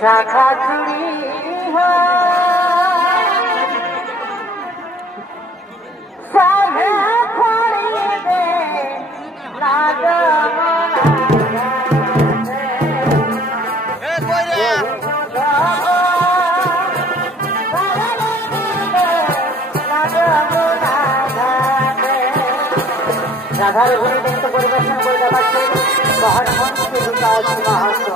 শাখা চুড়ি সাধে ফড়িবে রাধার ঘুরে নৃত্য পরিবেশন করে দেখাচ্ছেন মহানমন্ত্রী বিকাশ মাহাতো।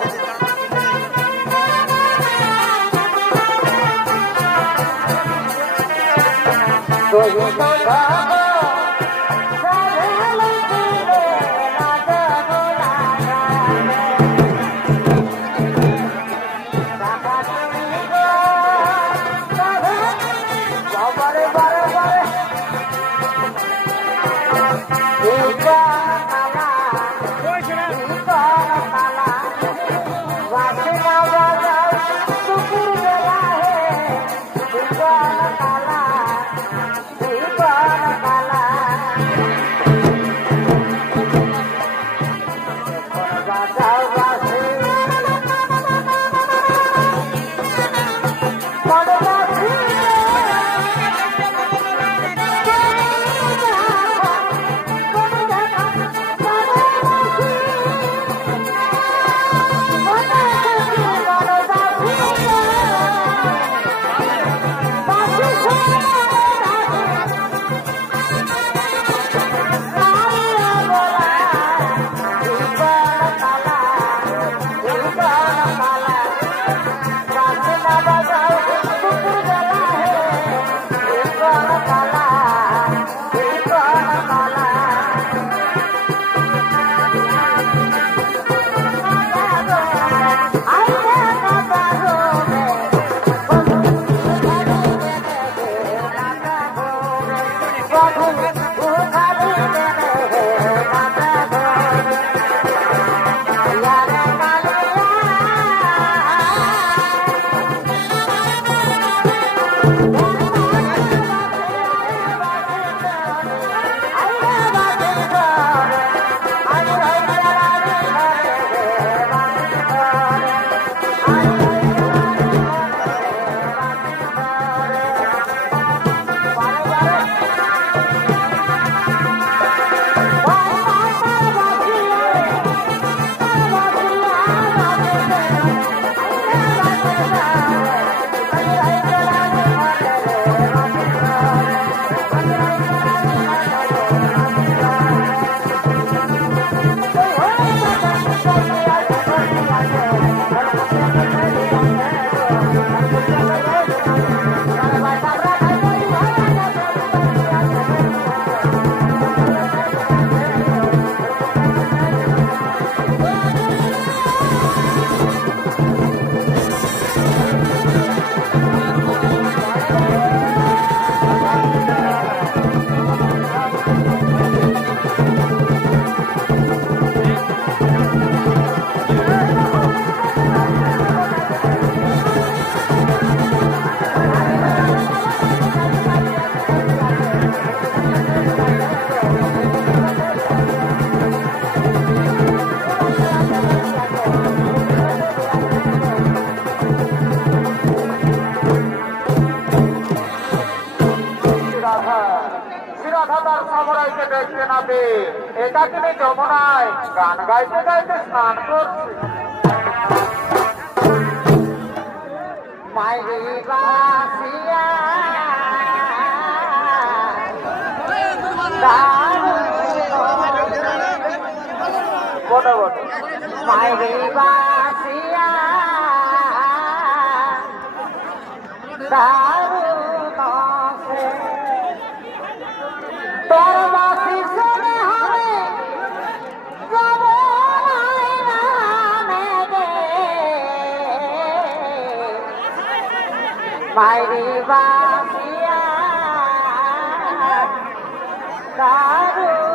দেখতে না পেয়ে এটাকে নিয়ে যমুনায় গান গাইতে গাইতে স্নান করছে। मायरी बासिया दारू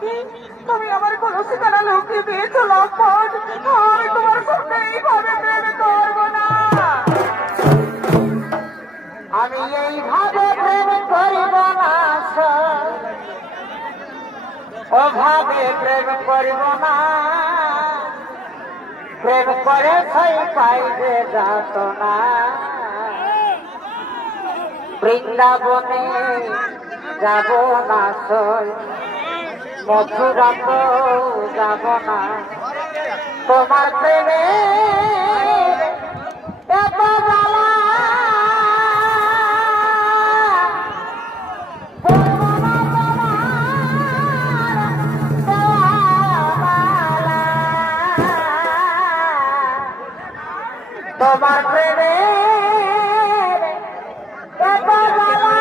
থেকে তুমি আমার কলসি কানা লুকিয়ে দিয়েছো লম্পট। আমি তোমার সঙ্গে এইভাবে প্রেম করবো না। আমি এইভাবে প্রেম করিব না, অভাবে প্রেম করিব না। প্রেম করে ছই পাইবে যাতনা। বৃন্দাবনে যাব না সই, মথুরা তো যাব না। তোমার প্রেমে এত জ্বালা, তোমার প্রেমে এত জ্বালা,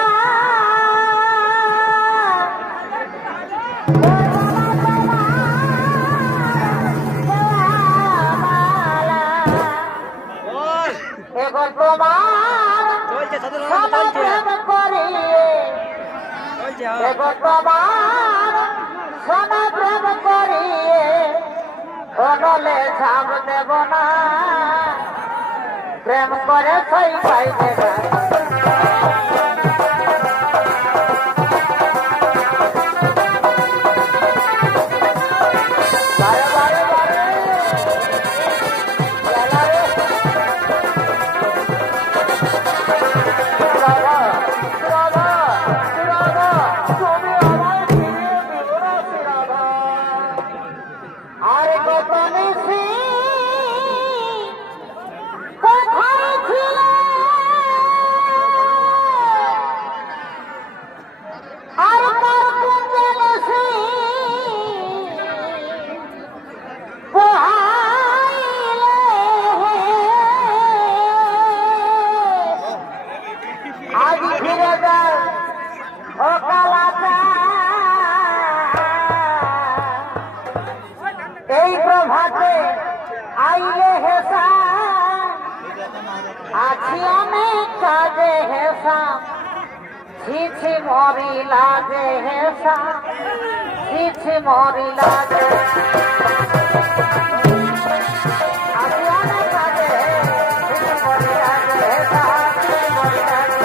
এবার তোমার প্রেম করিয়ে, এবার তোমার সোনা প্রেম করিয়ে অনলে ঝাম দেব না। প্রেম করে ছই পাইবে না। এই প্রভাতে আইলে হেসা, আছি অনেক কাজে হেসা। ছিছি মরিলা যে হেসা, ছিছি মরিলা যে। আছি অনেক কাজে, ছিছি মরিলা যে হেসা, ছিছি মরিলা যে।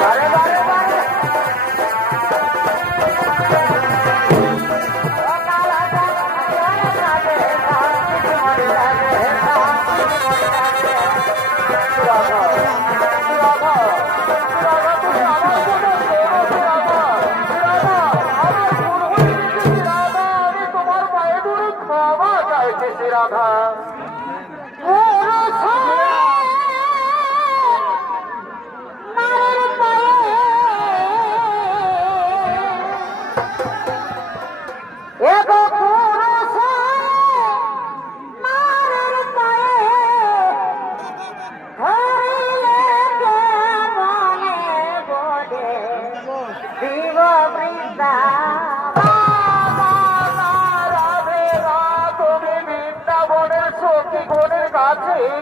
বারে বারে বারে রাধা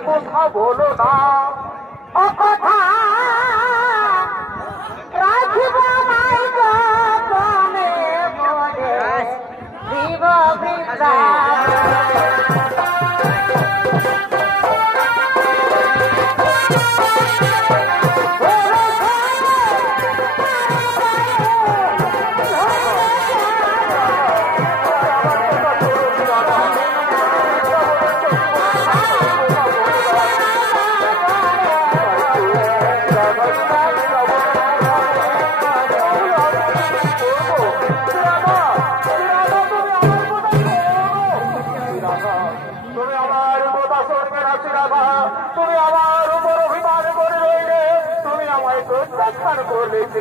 কথা বলো না, ও কথা রাখিব নাই গোপনে মনে দিব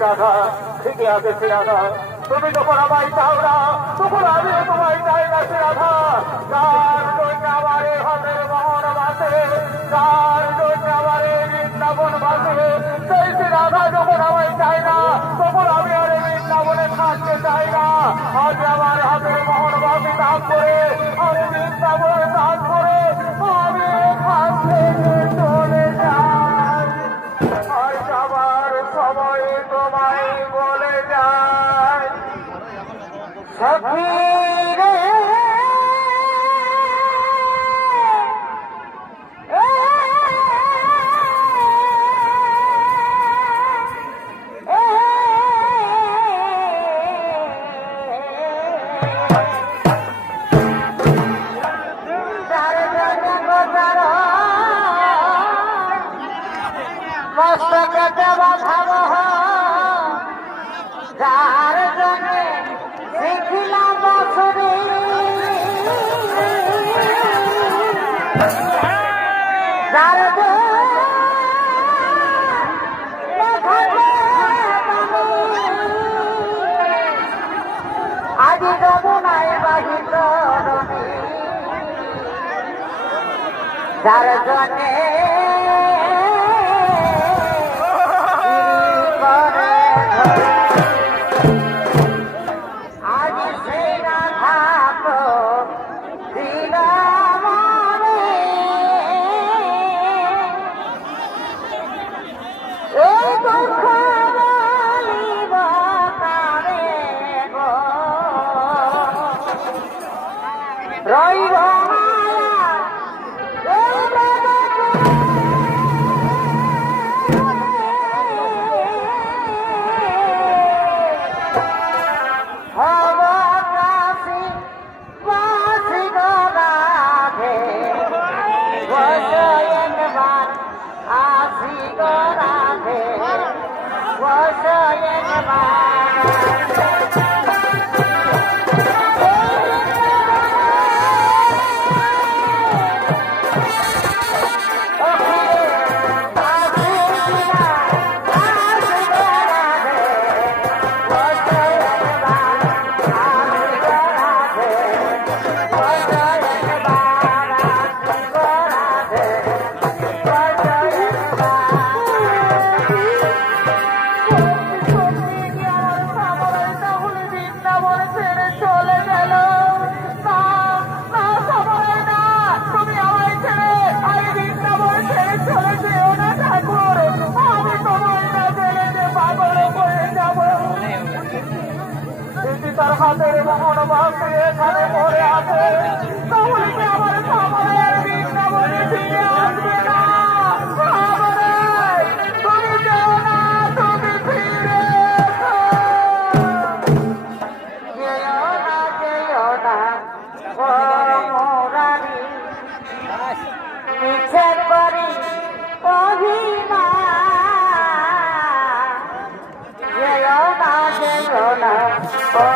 রাধা ঠিকই আছে রাধা। তুমি যখন আমায় চাও না তখন আমি তোমায় চাই না রাধা। যার জন্য আমার হাতের মন বাসে, যার জন্য আমার বৃন্দাবন বাসে, সেই রাধা যখন আমায় চাই না তখন আমি আর বৃন্দাবনে থাকতে চাই না। আজ আমার হাতের মন বাসে দান করে, আমি বৃন্দাবনে দান করে আমি এখান থেকে চলে যাই। আর যাবার সময় তোমায় বলে যাই। যার জন্যে আজ সেই রাধা দিলাম এই দুঃখ বলিব কারে গো রইব তার হাতের মোহন বাসে এখানে পড়ে আছে তাহলে কি আমার সামনের বৃন্দাবনে ফিরে আসবে না তুমি যাও না তুমি ফিরে যেও না ও মোরারি মিছের করি অভিমান যেও না ও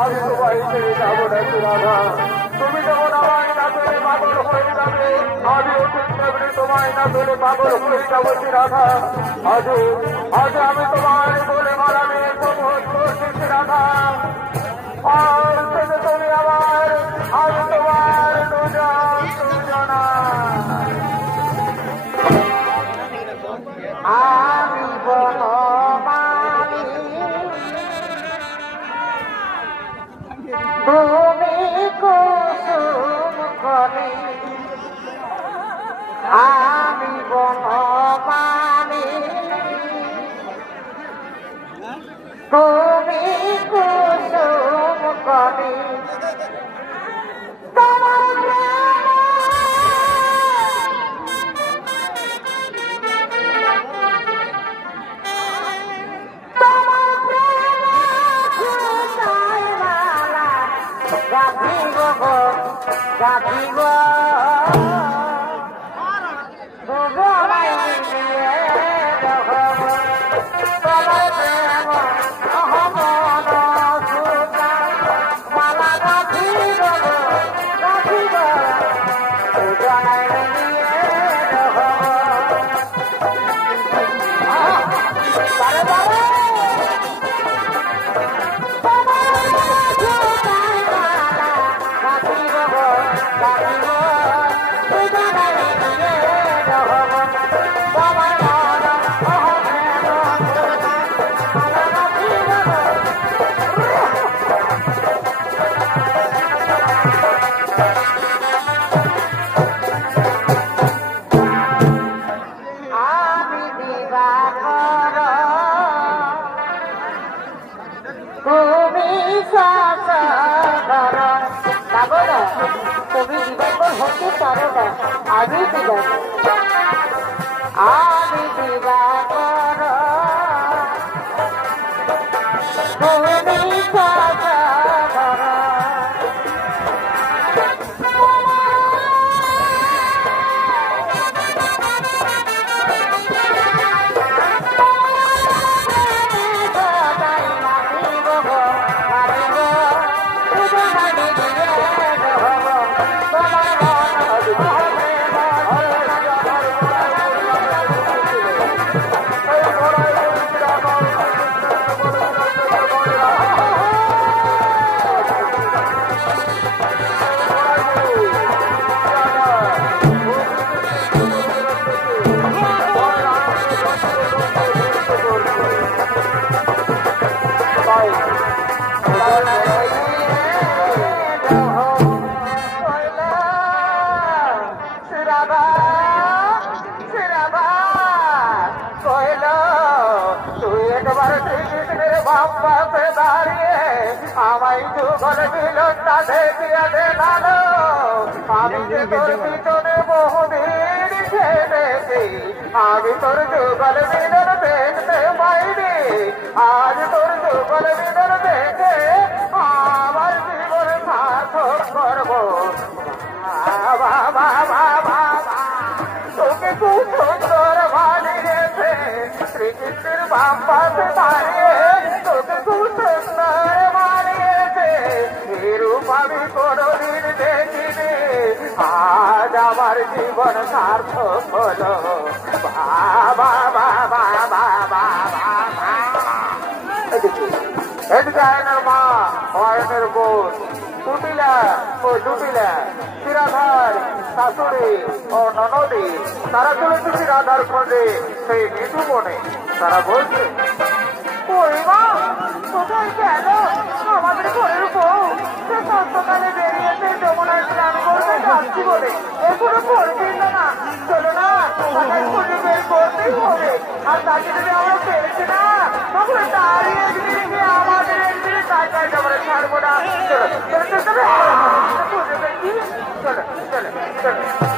আমি তোমায় ছেড়ে যাবো না রাধা তুমি যখন আমায় না পেলে পাগল হয়ে যাবে আমিও ঠিক তেমনি তোমায় না পেলে পাগল হয়ে যাবো রাধা আজ আমি তোমার বলে মারাবে প্রবোধ করছি রাধা আর তুমি আমার আমি তোমার দুজনা আমি তুমি কুসুম করি আমি বনমানি তুমি কুসুম করি তোমার আমি দিবা আমি দিবা করো তুমি কথা ধরো বাপ্পাতে দাঁড়িয়ে আমায় যুগল বিলটা দেখিয়ে দে নালো আমি যে তোর পিছনে বহুদিন খেটেছি আমি তোর যুগল বিলন দেখতে পাইনি আজ তোর যুগল বিলন দেখে আমার জীবন সার্থক করবো তোকে খুব সুন্দর বানিয়েছে শ্রীকৃষ্ণের বাপ্পাতে দাঁড়িয়ে তোকে খুব সুন্দর বানিয়েছে এরূপ আমি কোনদিন দেখিনি আজ আমার জীবন সার্থক হলো বাবা বাবা বাবা এদিকে আয়নের মা আয়নের বোন টুটিলা ও টুটিলা শিরাধার শাশুড়ি ও ননদী তারা চলেছে শিরাধার খোঁজে সেই নিটু বনে তারা বলছে ওই মা কোথায় গেল আমাদের ঘরের বউ সে সন্তকালে বেরিয়েছে যমুনায় স্নান করতে যাচ্ছি বলে এখনো করবেন না চলো না তাদের খুঁজে বের করতেই হবে আর তাকে যদি আমরা পেরেছি না তাহলে তারই একদিনে আমাদের একদিনে টাকায় আমরা ছাড়বো না চলো চলো চলো খুঁজে বের কি চলো চলো চলো